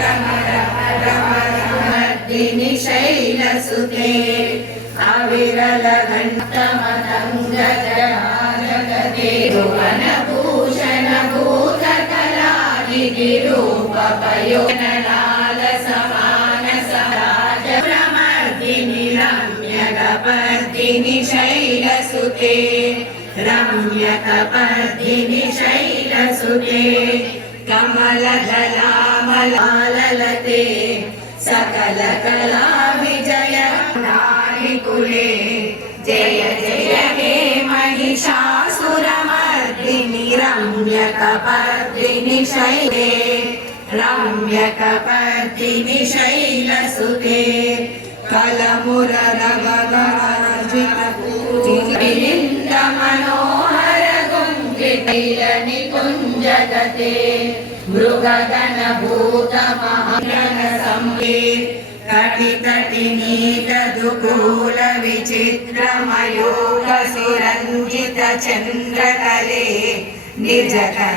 रमरमरमर्दिनि शैलसुते अविरलघण्टमतङ्गजगते भुवनभूषण भूतकलानिधिरूपपयोनलालसमानसराजमर्दिनि रम्यकपर्दिनि शैलसुते रम्यकपर्दिनि शैलसुते कमलदलामलाललते सकलकलाविजयकुले जय जय हे महिषासुरमर्दिनि रम्यकपर्दिनि शैले रम्यकपर्दिनि शैलसुते कलमुररगगर्जितपूजितमनोहर गुङ्गितैलनिकुञ्जगते मृगगणभूतमहागणसंवे कटितटिनीतदुकूलविचित्रमयूखसुरञ्जितचन्द्रकले निजगणतसुरासुर